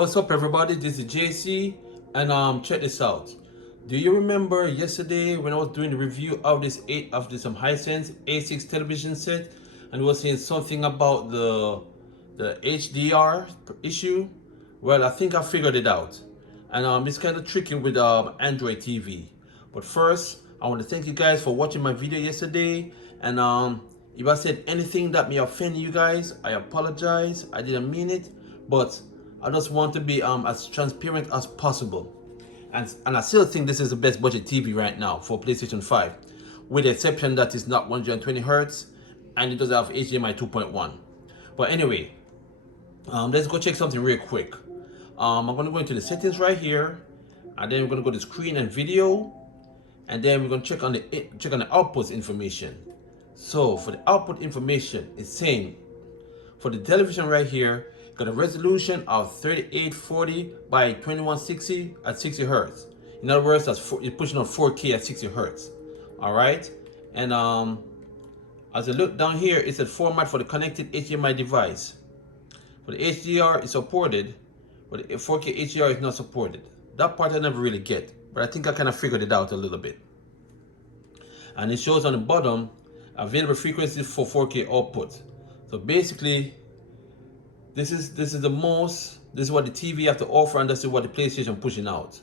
What's up, everybody? This is JC, and check this out. Do you remember yesterday when I was doing the review of this Hisense A6 television set, and was saying something about the HDR issue? Well, I think I figured it out, and it's kind of tricky with Android TV. But first, I want to thank you guys for watching my video yesterday, and if I said anything that may offend you guys, I apologize. I didn't mean it, but I just want to be as transparent as possible. And I still think this is the best budget TV right now for PlayStation 5, with the exception that it's not 120 Hz and it does have HDMI 2.1. But anyway, let's go check something real quick. I'm going to go into the settings right here, and then we're going to go to screen and video, and then we're going to check on the outputs information. So for the output information, it's saying for the television right here, got a resolution of 3840 by 2160 at 60 Hertz. In other words, you're pushing on 4K at 60 Hertz. All right. And as I look down here, it said format for the connected HDMI device. For the HDR is supported, but the 4K HDR is not supported. That part I never really get, but I think I kind of figured it out a little bit. And it shows on the bottom available frequencies for 4K output. So basically, this is what the TV have to offer, and this is what the PlayStation pushing out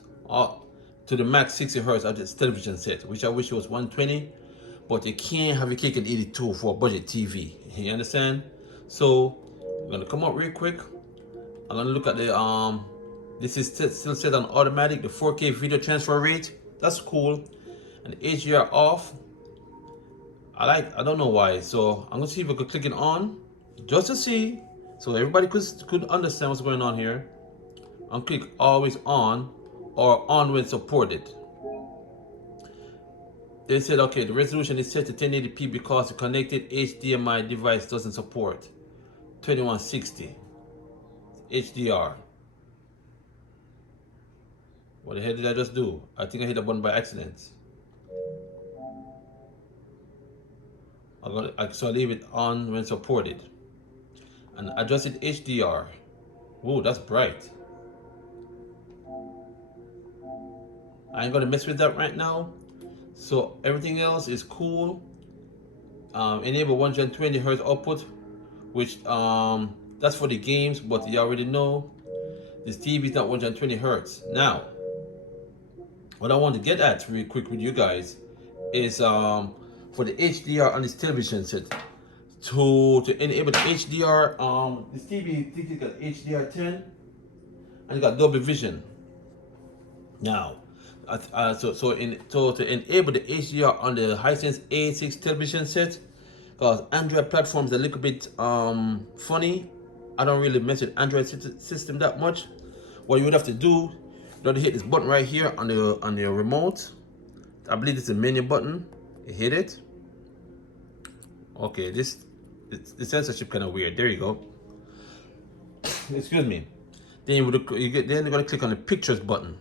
to the max 60 Hertz of this television set, which I wish it was 120, but you can't have your cake and eat it too for a budget TV. You understand? So I'm gonna come up real quick. I'm gonna look at the this is still set on automatic, the 4K video transfer rate. That's cool, and the HDR off. I don't know why. So I'm gonna see if I could click it on just to see. So everybody could understand what's going on here. And click always on or on when supported. They said, okay, the resolution is set to 1080p because the connected HDMI device doesn't support 2160 HDR. What the hell did I just do? I think I hit a button by accident. So I leave it on when supported. And adjusted HDR. Whoa, that's bright. I ain't gonna mess with that right now. So everything else is cool. Enable 120 Hz output, which that's for the games, but you already know this TV is not 120 Hz. Now, what I want to get at real quick with you guys is for the HDR on this television set. To enable the HDR, this TV thinks it got HDR 10 and it got double vision. Now, to enable the HDR on the Hisense A6 television set, because Android platform is a little bit funny. I don't really mess with Android system that much. What you would have to do, you have to hit this button right here on your remote. I believe it's a menu button. You hit it. Okay, the censorship kind of weird. There you go. Excuse me. Then you're gonna click on the pictures button.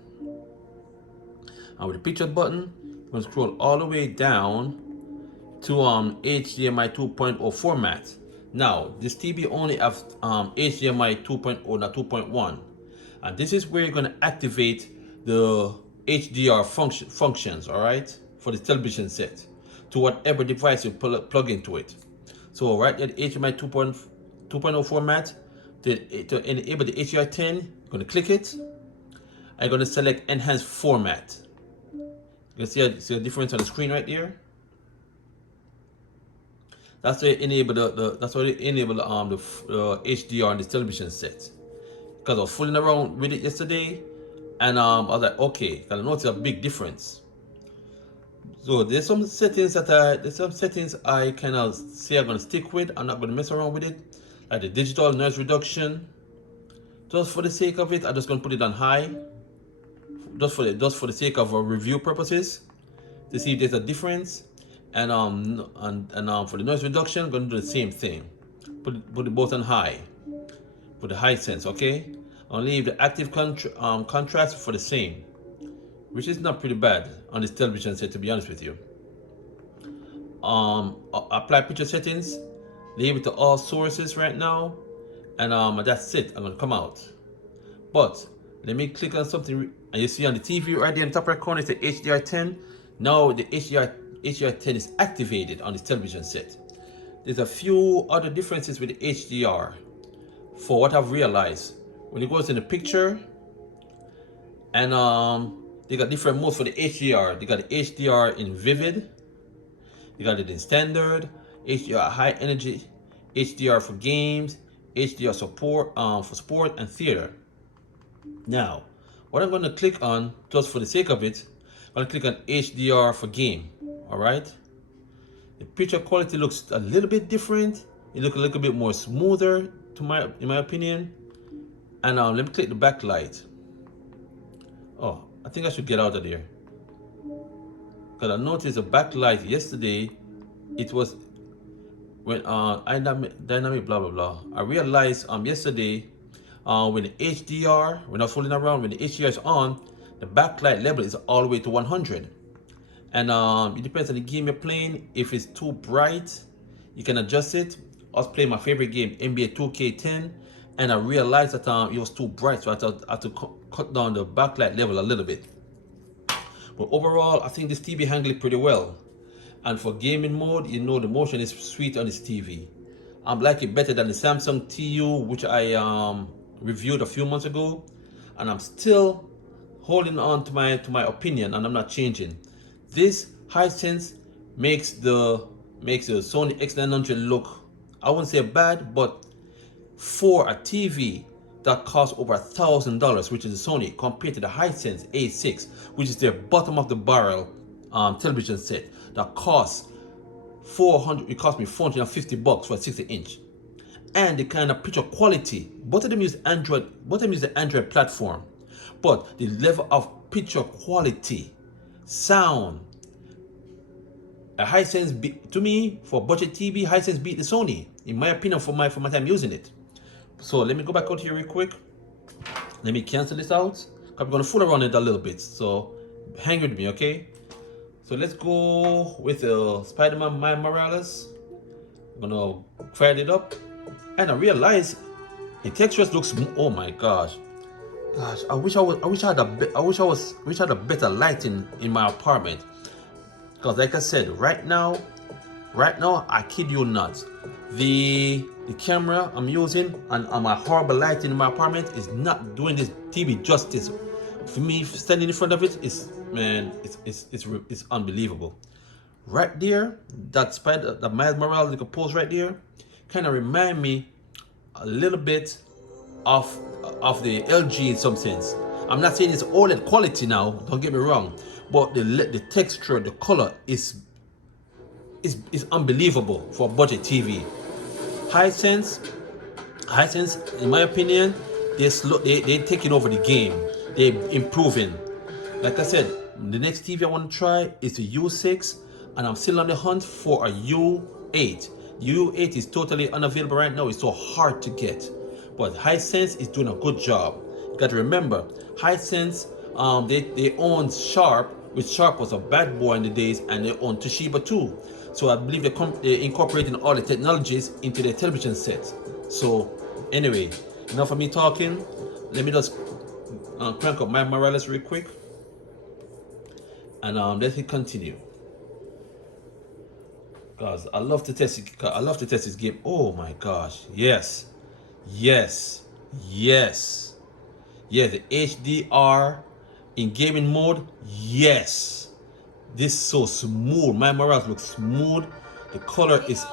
And with the pictures button, you're gonna scroll all the way down to HDMI 2.0 format. Now, this TV only has HDMI 2.0, not 2.1, and this is where you're gonna activate the HDR functions. All right, for the television set to whatever device you plug into it. So right at HDMI 2.0 format, to enable the HDR 10, you're going to click it. I'm going to select enhanced format. You can see a difference on the screen right there. That's why enable the HDR on this television set. Because I was fooling around with it yesterday, and I was like, okay, I noticed a big difference. So there's some settings I kind of say I'm going to stick with. I'm not going to mess around with it, like the digital noise reduction. Just for the sake of it, I'm just going to put it on high, just for the sake of review purposes, to see if there's a difference. And for the noise reduction, I'm going to do the same thing. Put it both on high, for the Hisense. Okay, I'll leave the active contrast for the same, which is not pretty bad on this television set, to be honest with you. Apply picture settings, leave it to all sources right now, and that's it. I'm gonna come out. But let me click on something, and you see on the TV right there in the top right corner, it's the HDR10. Now the HDR10 is activated on this television set. There's a few other differences with the HDR. For what I've realized, when it goes in the picture, and they got different modes for the HDR. They got the HDR in vivid, they got it in standard, HDR high energy, HDR for games, HDR support for sport and theater. Now, what I'm going to click on, just for the sake of it, I'm going to click on HDR for game. All right. The picture quality looks a little bit different. It looks a little bit more smoother, in my opinion. And let me click the backlight. Oh, I think I should get out of there. Because I noticed the backlight yesterday, it was when dynamic blah blah blah. I realized yesterday when the HDR, when I was fooling around, when the HDR is on, the backlight level is all the way to 100. And it depends on the game you're playing. If it's too bright, you can adjust it. I was playing my favorite game, NBA 2K10, and I realized that it was too bright, so I had to cut down the backlight level a little bit. But overall, I think this TV handled it pretty well. And for gaming mode, you know the motion is sweet on this TV. I like it better than the Samsung TU, which I reviewed a few months ago, and I'm still holding on to my opinion, and I'm not changing. This Hisense makes the Sony X900 look, I wouldn't say bad, but for a TV that costs over $1,000, which is the Sony, compared to the Hisense A6, which is their bottom of the barrel television set that costs it cost me $450 for a 60-inch. And the kind of picture quality, both of them use the Android platform, but the level of picture quality, sound, a Hisense to me, for budget TV, Hisense beat the Sony, in my opinion, for my time using it. So let me go back out here real quick. Let me cancel this out. I'm gonna fool around it a little bit, so hang with me, okay? So let's go with Spider-Man Miles Morales. I'm gonna fire it up, and I realize the textures looks. Oh my gosh, I wish I had a better lighting in my apartment. Because like I said, right now, I kid you not, the camera I'm using and my horrible lighting in my apartment is not doing this TV justice. For me, standing in front of it is, man, it's unbelievable. Right there, that Miles Morales little pose right there, kind of remind me a little bit of the LG in some sense. I'm not saying it's OLED quality now, don't get me wrong, but the texture, the color is unbelievable for a budget TV. Hisense, in my opinion, they're taking over the game. They're improving. Like I said, the next TV I want to try is the U6, and I'm still on the hunt for a U8. U8 is totally unavailable right now. It's so hard to get. But Hisense is doing a good job. You got to remember, Hisense, they own Sharp, which Sharp was a bad boy in the days, and they own Toshiba too. So I believe they're incorporating all the technologies into their television set. So anyway, enough of me talking. Let me just crank up my Morales real quick, and let me continue. Guys, I love to test it. I love to test this game. Oh my gosh, yes. Yeah, the HDR in gaming mode, yes. This is so smooth. My Morales looks smooth. The color is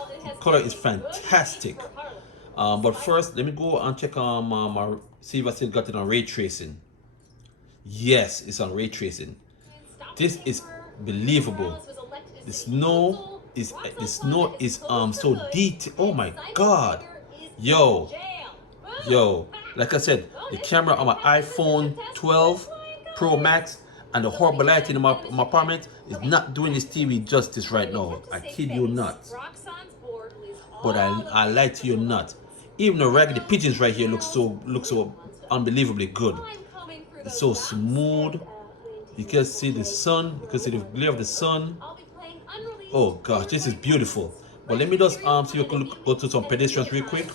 fantastic. But first, let me go and check on see if I still got it on ray tracing. Yes, it's on ray tracing. This is believable. The snow is so detailed. Oh my god, yo, like I said, the camera on my iPhone 12 Pro Max and the horrible lighting in my apartment is not doing this TV justice right now. I kid you not. But I lie to you not. Even the raggedy pigeons right here look so unbelievably good. It's so smooth. You can see the sun. You can see the glare of the sun. Oh gosh, this is beautiful. But let me just see if we can go to some pedestrians real quick.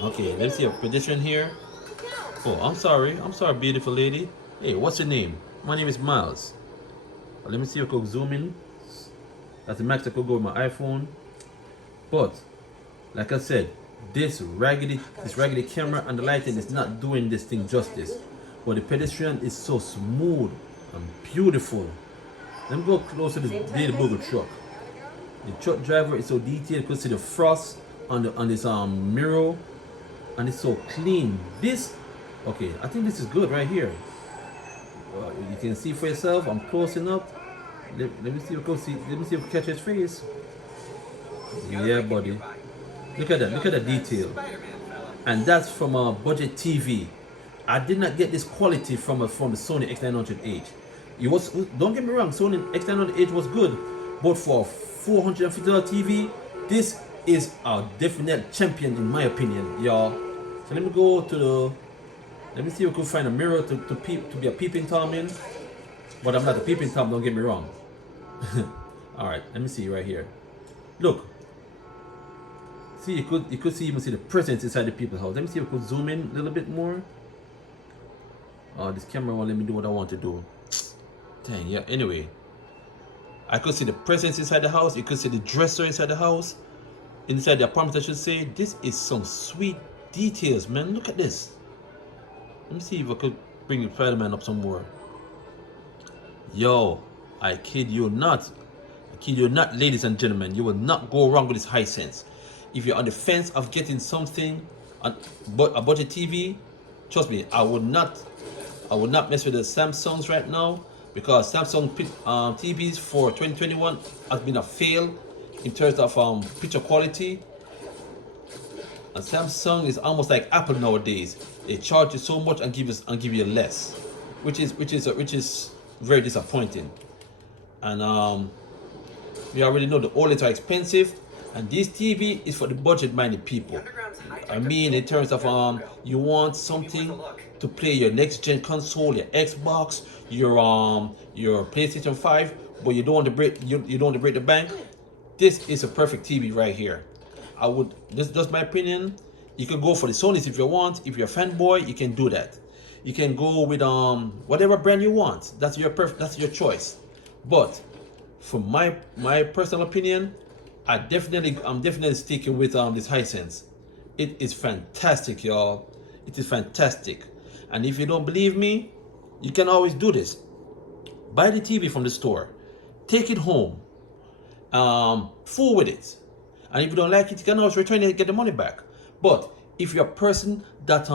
Okay, let's see a pedestrian here. Oh, I'm sorry, beautiful lady. Hey, what's your name? My name is Miles. Let me see if I can zoom in. That's the max I could go with my iPhone. But like I said, this raggedy camera and the lighting is not doing this thing justice. But the pedestrian is so smooth and beautiful. Let me go close to the Daily Boogle truck. The truck driver is so detailed. You can see the frost on this mirror, and it's so clean. Okay, I think this is good right here. You can see for yourself. I'm closing up. Let me see if I can see. Let me see if I can catch his face. Yeah, buddy. Look at that. Look at the detail. And that's from a budget TV. I did not get this quality from the Sony X900H. It was, don't get me wrong, Sony X900H was good, but for a $450 TV, this is a definite champion in my opinion, y'all. So let me go to the. Let me see if we can find a mirror to be a peeping Tom in. But I'm not a peeping Tom, don't get me wrong. Alright, let me see right here. Look. See, you could see even see the presence inside the people's house. Let me see if we could zoom in a little bit more. Oh, this camera won't let me do what I want to do. Dang, yeah, anyway. I could see the presence inside the house. You could see the dresser inside the house. Inside the apartment, I should say. This is some sweet details, man. Look at this. Let me see if I could bring the Spider-Man up some more. Yo, I kid you not. I kid you not, ladies and gentlemen. You will not go wrong with this Hisense. If you're on the fence of getting something, a budget TV, trust me, I would not mess with the Samsungs right now, because Samsung TVs for 2021 has been a fail in terms of picture quality. And Samsung is almost like Apple nowadays. They charge you so much and give you less, which is very disappointing. And we already know the OLEDs are expensive, and this TV is for the budget-minded people. I mean, in terms of you want something to play your next-gen console, your Xbox, your PlayStation 5, but you don't want to break you don't want to break the bank. This is a perfect TV right here. That's my opinion. You can go for the Sonys if you want. If you're a fanboy, you can do that. You can go with whatever brand you want. That's your choice. But from my personal opinion, I'm definitely sticking with this Hisense. It is fantastic, y'all. It is fantastic. And if you don't believe me, you can always do this. Buy the TV from the store, take it home, fool with it, and if you don't like it, you can always return it and get the money back. But if you're a person that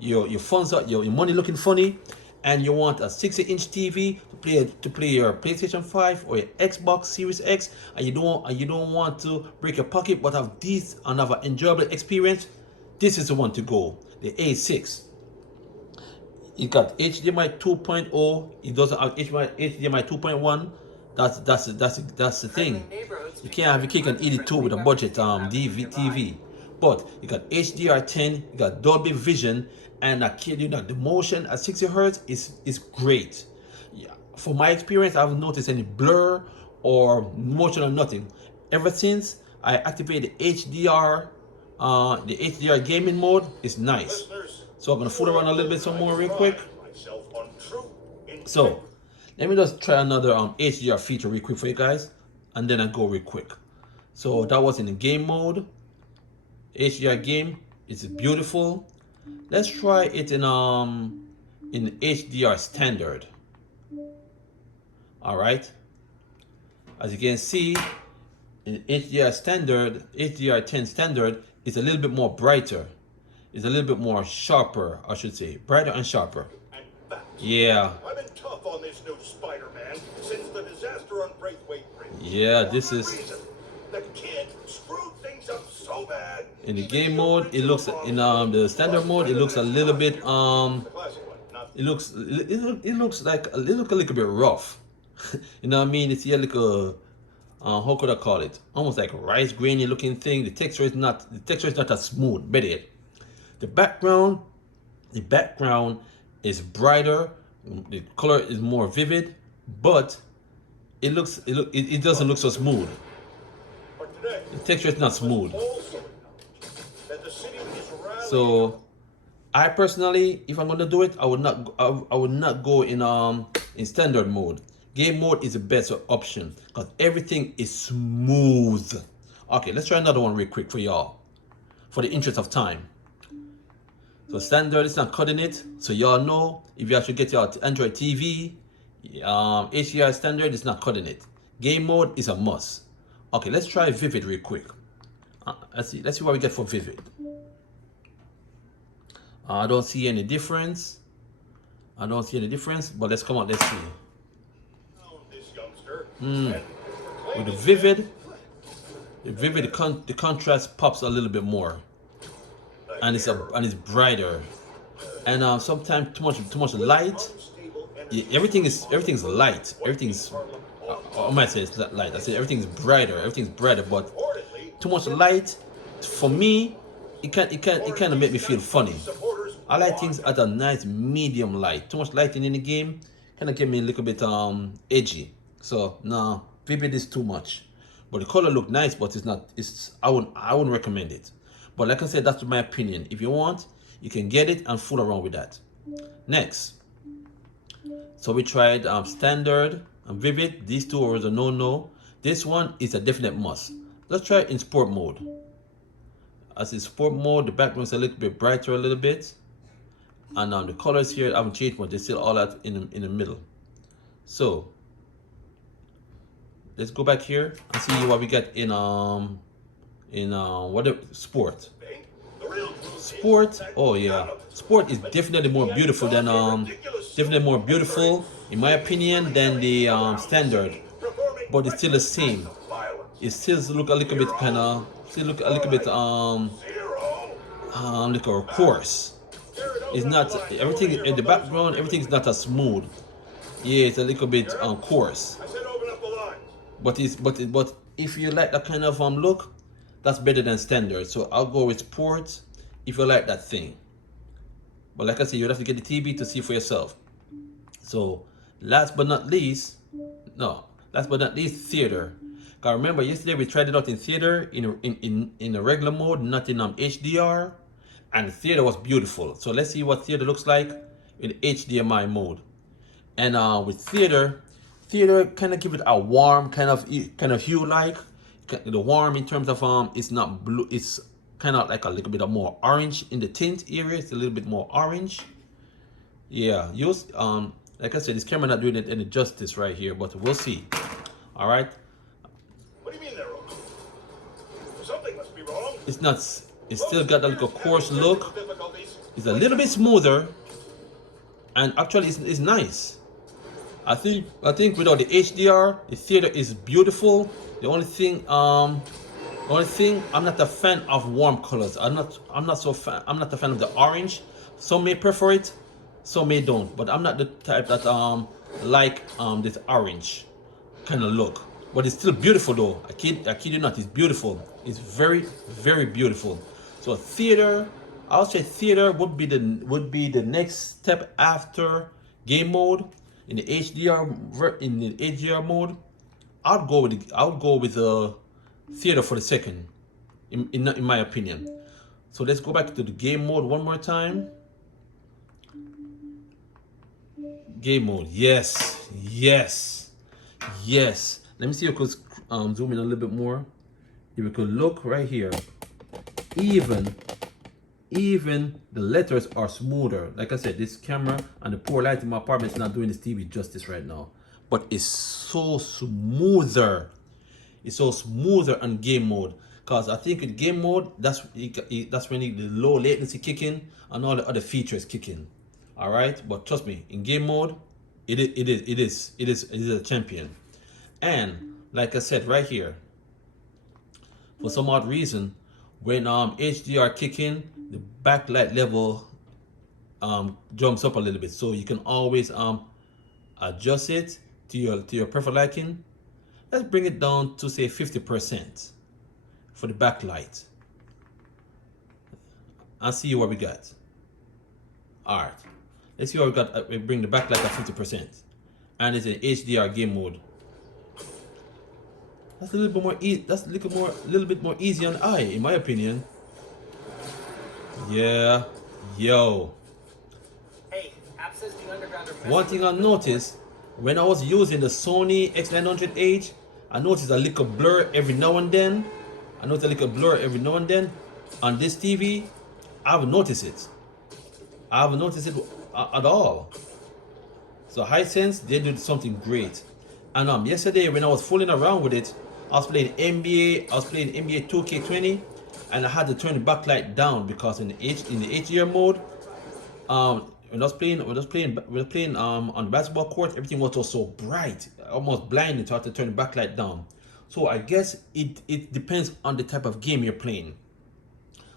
your funds are your money looking funny, and you want a 60-inch TV to play your PlayStation 5 or your Xbox Series X, and you don't want to break your pocket but have an enjoyable experience, this is the one to go. The A6. It got HDMI 2.0. It doesn't have HDMI 2.1. That's the thing. You can't have your cake and eat it too with a budget TV. But you got HDR10, you got Dolby Vision, and I kid you not, the motion at 60 Hz is great. Yeah, for my experience, I haven't noticed any blur or motion or nothing. Ever since I activated the HDR gaming mode, it's nice. So I'm gonna fool around a little bit some more real quick. So let me just try another HDR feature real quick for you guys, and then I go real quick. So that was in the game mode. HDR game is beautiful. Let's try it in HDR standard. All right. As you can see, in HDR standard, HDR10 standard is a little bit more brighter. It's a little bit more sharper, I should say, brighter and sharper. Yeah. I've been tough on this new Spider-Man since the disaster on Braithwaite Bridge. Yeah, this is. The kid screwed things up so bad. In the game mode, it looks the standard mode. It looks a little bit It looks like a little bit rough. You know what I mean? It's like a how could I call it? Almost like a rice grainy looking thing. The texture is not as smooth. Better yet, the background is brighter. The color is more vivid, but it doesn't look so smooth. The texture is not smooth. That the city So I personally, if I'm gonna do it, I would not go in standard mode. Game mode is the best option because everything is smooth. Okay, let's try another one real quick for y'all, for the interest of time. So standard is not cutting it. So y'all know if you actually get your Android TV, HDR standard is not cutting it. Game mode is a must. Okay, let's try Vivid real quick. Let's see what we get for Vivid. I don't see any difference. But let's come out, let's see. With the Vivid, the contrast pops a little bit more, and it's brighter. And sometimes too much light. Yeah, everything's light. I might say it's not light. I say everything's brighter. But too much light, for me, it kind of make me feel funny. I like things at a nice medium light. Too much lighting in the game kind of get me a little bit edgy. So no, Vivid is too much. But the color look nice, but it's not. I wouldn't recommend it. But like I said, that's my opinion. If you want, you can get it and fool around with that. Next, so we tried standard and Vivid. These two are a no. This one is a definite must. Let's try it in sport mode. As in sport mode, the background is a little bit brighter, a little bit, and the colors here haven't changed, but they're still all that in the middle. So let's go back here and see what we get in whatever sport. Oh yeah, sport is definitely more beautiful than in my opinion than the standard, but it's still the same. It still look a little bit like a coarse. It's not everything in the background. Everything's not as smooth. Yeah, it's a little bit coarse. But if you like that kind of look, that's better than standard. So I'll go with sport if you like that thing. But like I said, you'll have to get the TV to see for yourself. So last but not least, theater. Cause remember yesterday we tried it out in theater in a regular mode, not in HDR, and the theater was beautiful. So let's see what theater looks like in HDMI mode. And with theater kind of give it a warm kind of hue, like the warm in terms of it's not blue, it's kind of like a little bit of more orange in the tint area. It's a little bit more orange. Yeah, like I said, this camera not doing it any justice right here, but we'll see. All right. What do you mean they're wrong? Something must be wrong. It's not. It's still got that little coarse look. It's a little bit smoother, and actually, it's nice. I think without the HDR, the theater is beautiful. The only thing, I'm not a fan of warm colors. I'm not a fan of the orange. Some may prefer it, some may don't. But I'm not the type that like this orange kind of look. But it's still beautiful though. I kid you not, it's beautiful. It's very, very beautiful. So theater, I'll say theater would be the next step after game mode. In the HDR mode, I'll go with the theater for the second, in my opinion. So let's go back to the game mode one more time. Game mode, yes. Let me see if we could zoom in a little bit more. If we could look right here, even the letters are smoother. Like I said, this camera and the poor light in my apartment is not doing this TV justice right now. But it's so smoother. It's so smoother on game mode. Cause I think in game mode, that's when the low latency kick in and all the other features kick in. All right, but trust me, in game mode, it is a champion. And like I said right here, for some odd reason, when HDR kick in, the backlight level jumps up a little bit, so you can always adjust it to your preferred liking. Let's bring it down to say 50% for the backlight and see what we got. All right, let's see what we got. We bring the backlight at 50%, and it's an HDR game mode. That's a little bit more easy. That's a little bit more easy on the eye, in my opinion. Yeah, yo. Hey, app says the underground are messing One thing I with noticed when I was using the Sony X900H, I noticed a little blur every now and then. On this TV, I haven't noticed it. At all. So Hisense, they did something great. And yesterday when I was fooling around with it, I was playing NBA 2K20, and I had to turn the backlight down because in the HDR mode, when I was playing on the basketball court, everything was so bright, almost blinding, so I had to turn the backlight down. So I guess it depends on the type of game you're playing.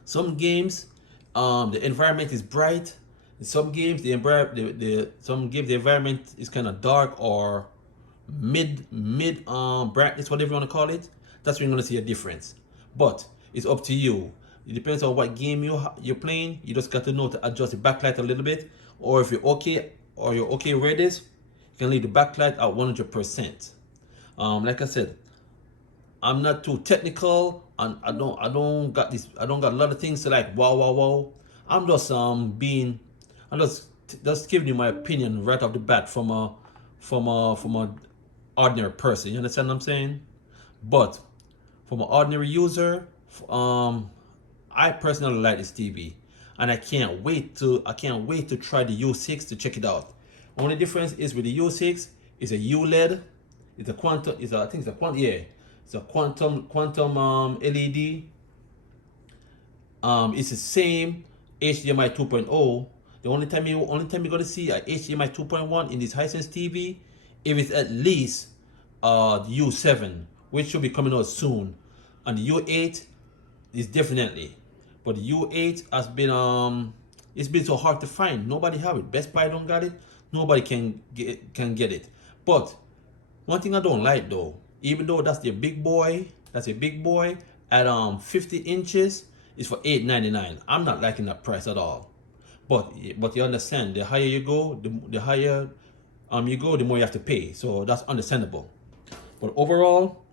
Some games, the environment is bright. In some games, the environment is kind of dark or mid brightness, whatever you want to call it. That's when you're gonna see a difference. But it's up to you. It depends on what game you're playing. You just got to know to adjust the backlight a little bit, or if you're okay with this, you can leave the backlight at 100%. Like I said, I'm not too technical, and I don't got a lot of things to like wow. I'm just just giving you my opinion right off the bat from a ordinary person. You understand what I'm saying? But from an ordinary user, I personally like this TV, and I can't wait to try the U6 to check it out. Only difference is with the U6, it's a ULED, it's a quantum, it's a quantum LED. It's the same HDMI 2.0. The only time you're gonna see a HDMI 2.1 in this Hisense TV, if it's at least the U7, which should be coming out soon, and the U8 is definitely. But the U8 has been it's been so hard to find. Nobody have it. Best Buy don't got it. Nobody can get it. But one thing I don't like though, even though that's a big boy at 50 inches, is for $8.99. I'm not liking that price at all. But you understand, the higher you go, the higher the more you have to pay. So that's understandable. But overall,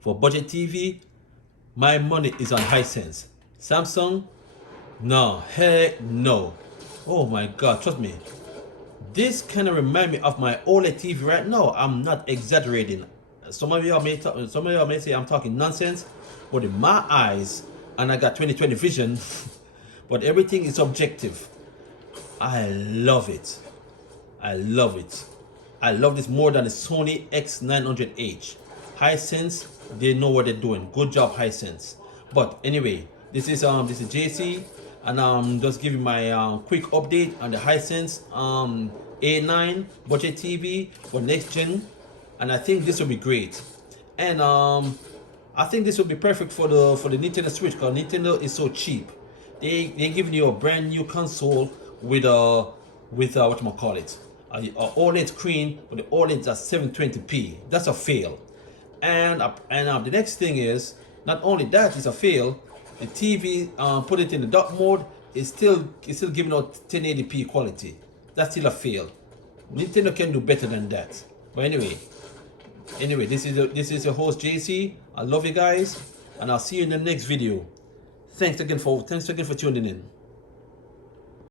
for budget TV, my money is on Hisense. Samsung, no, heck no. Oh my God, trust me. This kind of remind me of my OLED TV right now. I'm not exaggerating. Some of y'all may say I'm talking nonsense, but in my eyes, and I got 20/20 vision, but everything is objective. I love it. I love this more than the Sony X900H. Hisense, they know what they're doing. Good job, Hisense. But anyway, this is JC, and just giving my quick update on the Hisense A9 budget TV for next gen, and I think this will be great. And I think this will be perfect for the Nintendo Switch, because Nintendo is so cheap. They're giving you a brand new console with whatchamacallit, a OLED screen, but the OLED's at 720p. That's a fail. And the next thing is, not only that is a fail, the TV put it in the dock mode, it's still giving out 1080p quality. That's still a fail. Nintendo can do better than that. But anyway, this is your host JC. I love you guys, and I'll see you in the next video. Thanks again for tuning in.